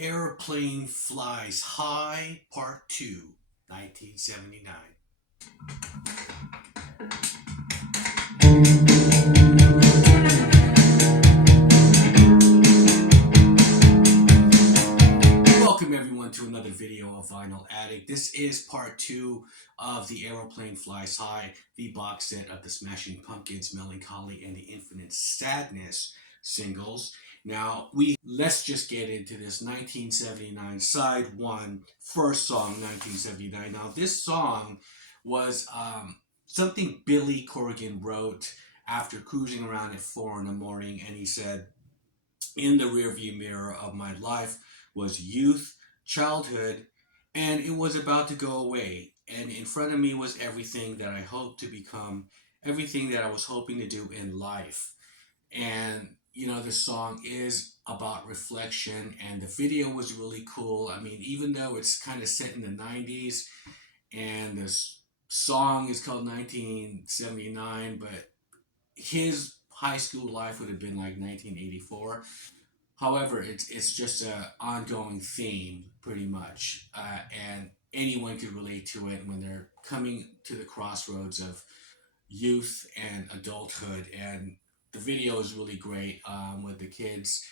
Airplane Flies High, Part 2, 1979. Welcome everyone to another video of Vinyl Addict. This is part 2 of the Aeroplane Flies High, the box set of the Smashing Pumpkins, Melancholy, and the Infinite Sadness singles. Now, let's just get into this 1979 side 1, first song, 1979. Now, this song was something Billy Corgan wrote after cruising around at 4 in the morning, and he said, "In the rearview mirror of my life was youth, childhood, and it was about to go away. And in front of me was everything that I hoped to become, everything that I was hoping to do in life." And the song is about reflection, and the video was really cool. I mean, even though it's kind of set in the 90s, and this song is called 1979, but his high school life would have been like 1984. However, it's just a ongoing theme, pretty much, and anyone could relate to it when they're coming to the crossroads of youth and adulthood. And the video is really great, with the kids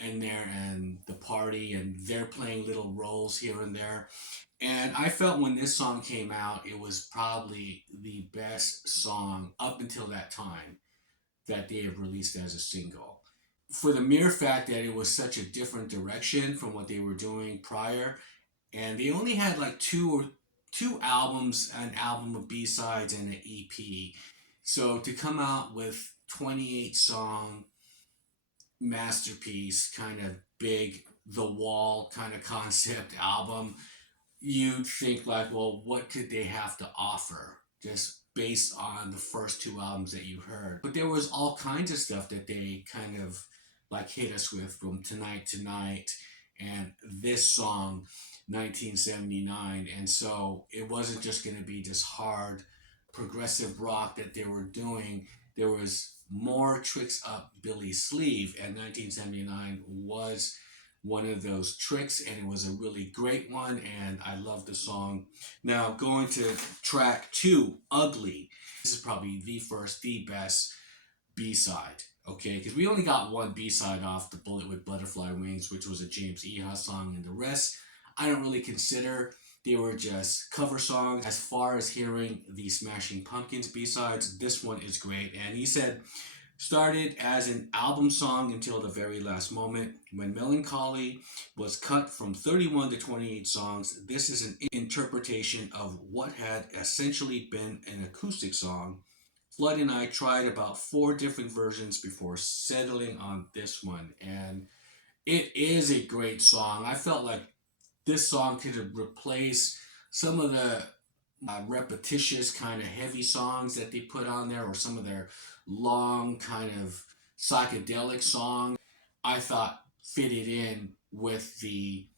in there and the party, and they're playing little roles here and there. And I felt when this song came out, it was probably the best song up until that time that they have released as a single, for the mere fact that it was such a different direction from what they were doing prior. And they only had like two albums, an album of B-sides and an EP. So to come out with 28 song masterpiece, kind of big, the wall kind of concept album, you'd think like, well, what could they have to offer just based on the first two albums that you heard? But there was all kinds of stuff that they kind of like hit us with, from Tonight Tonight and this song 1979. And so it wasn't just going to be this hard progressive rock that they were doing. There was more tricks up Billy's sleeve, and 1979 was one of those tricks, and it was a really great one, and I love the song. Now, going to track 2, Ugly. This is probably the best B-side, okay? Because we only got one B-side off the Bullet with Butterfly Wings, which was a James Iha song, and the rest I don't really consider. They were just cover songs. As far as hearing the Smashing Pumpkins B-sides, this one is great. And he said, started as an album song until the very last moment. When Melancholy was cut from 31 to 28 songs, this is an interpretation of what had essentially been an acoustic song. Flood and I tried about 4 different versions before settling on this one, and it is a great song. I felt like this song could have replaced some of the repetitious kind of heavy songs that they put on there, or some of their long kind of psychedelic songs. I thought fitted in with the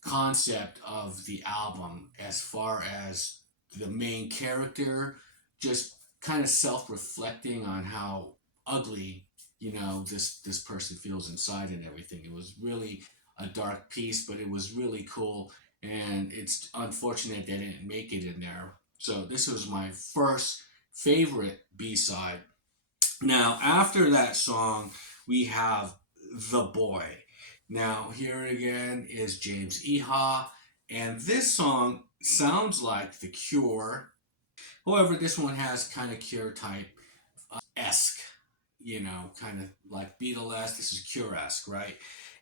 concept of the album, as far as the main character just kind of self-reflecting on how ugly this person feels inside and everything. It was really a dark piece, but it was really cool, and it's unfortunate they didn't make it in there. So this was my first favorite B-side. Now, after that song, we have The Boy. Now, here again is James Iha, and this song sounds like The Cure. However, this one has kind of Cure type esque, kind of like Beatle-esque. This is Cure-esque, right?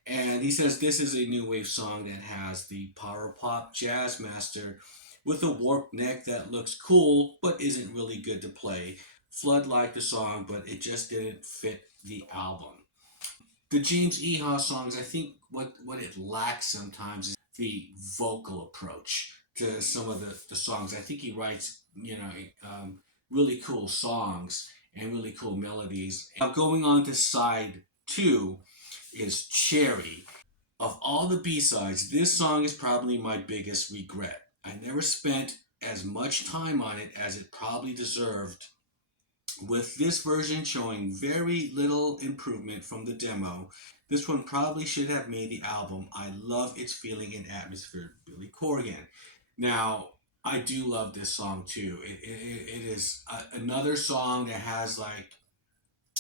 And he says this is a new wave song that has the power pop jazz master with a warped neck that looks cool but isn't really good to play. Flood liked the song, but it just didn't fit the album. The James Iha songs, I think what it lacks sometimes is the vocal approach to some of the songs. I think he writes, really cool songs and really cool melodies. Now, going on to side 2 is Cherry. Of all the B-sides, this song is probably my biggest regret. I never spent as much time on it as it probably deserved. With this version showing very little improvement from the demo, this one probably should have made the album. I love its feeling and atmosphere, Billy Corgan. Now, I do love this song too. It is another song that has like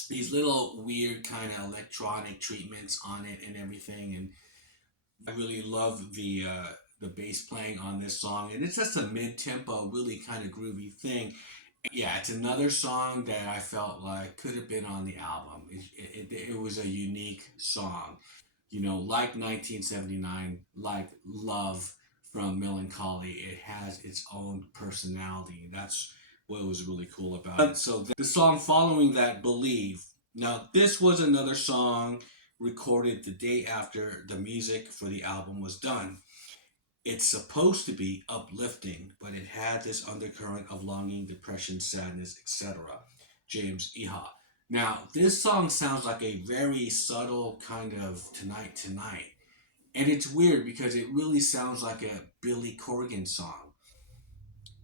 these little weird kind of electronic treatments on it and everything. And I really love the bass playing on this song. And it's just a mid tempo, really kind of groovy thing. Yeah, it's another song that I felt like could have been on the album. It was a unique song, you know, like 1979, like Love from Melancholy. It has its own personality. That's what was really cool about it. So the song following that, Believe. Now, this was another song recorded the day after the music for the album was done. It's supposed to be uplifting, but it had this undercurrent of longing, depression, sadness, etc. James Iha. Now, this song sounds like a very subtle kind of Tonight Tonight. And it's weird because it really sounds like a Billy Corgan song.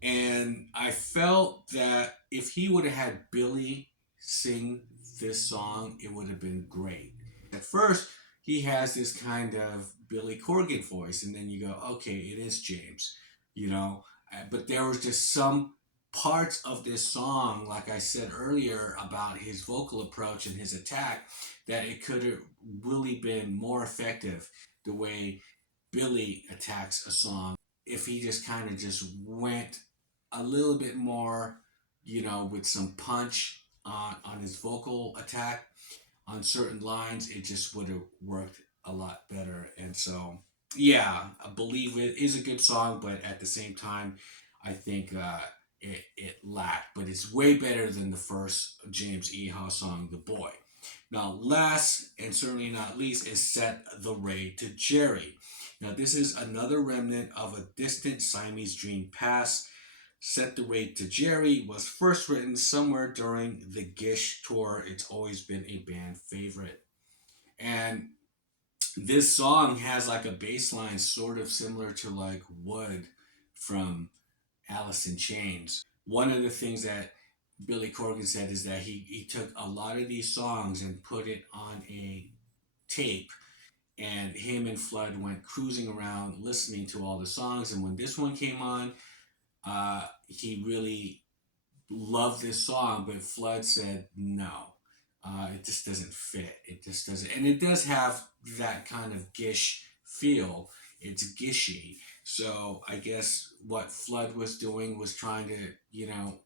And I felt that if he would have had Billy sing this song, it would have been great. At first, he has this kind of Billy Corgan voice, and then you go, okay, it is James, you know. But there was just some parts of this song, like I said earlier, about his vocal approach and his attack, that it could have really been more effective the way Billy attacks a song if he just kind of just went a little bit more, you know, with some punch on his vocal attack on certain lines, it just would have worked a lot better. And so, yeah, I believe it is a good song, but at the same time, I think it lacked. But it's way better than the first James Eha song, The Boy. Now, last and certainly not least is Set the Ray to Jerry. Now, this is another remnant of a distant Siamese dream past. Set the Ray to Jerry was first written somewhere during the Gish tour. It's always been a band favorite. And this song has like a bass line sort of similar to like Wood from Alice in Chains. One of the things that Billy Corgan said is that he took a lot of these songs and put it on a tape, and him and Flood went cruising around listening to all the songs. And when this one came on, he really loved this song, but Flood said no. It just doesn't fit. It just doesn't, and it does have that kind of Gish feel. It's gishy. So I guess what Flood was doing was trying to, you know,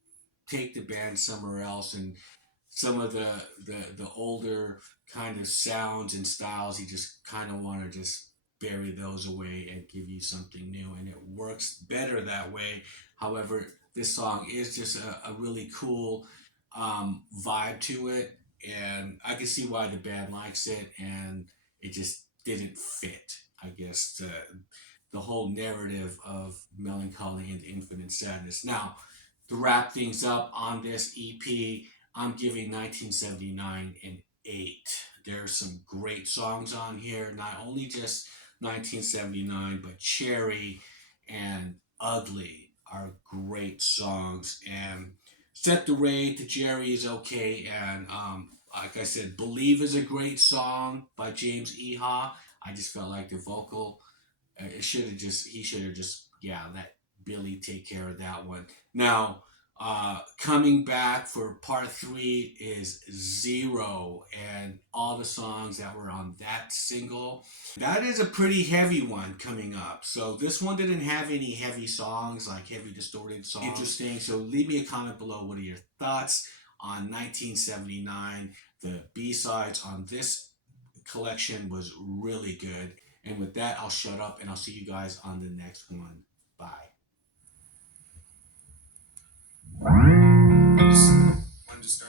take the band somewhere else, and some of the older kind of sounds and styles, he just kind of want to just bury those away and give you something new, and it works better that way. However, this song is just a really cool vibe to it, and I can see why the band likes it, and it just didn't fit, I guess, the whole narrative of melancholy and infinite sadness. Now, to wrap things up on this EP, I'm giving 1979 an 8. There's some great songs on here, not only just 1979, but Cherry and Ugly are great songs. And Set the Ray to Jerry is okay. And like I said, Believe is a great song by James Eha. I just felt like the vocal, he should have just, yeah, let Billy take care of that one. Now, coming back for part three is Zero, and all the songs that were on that single. That is a pretty heavy one coming up. So this one didn't have any heavy songs, like heavy distorted songs. Interesting. So leave me a comment below. What are your thoughts on 1979? The B-sides on this collection was really good. And with that, I'll shut up and I'll see you guys on the next one. Bye. I'm just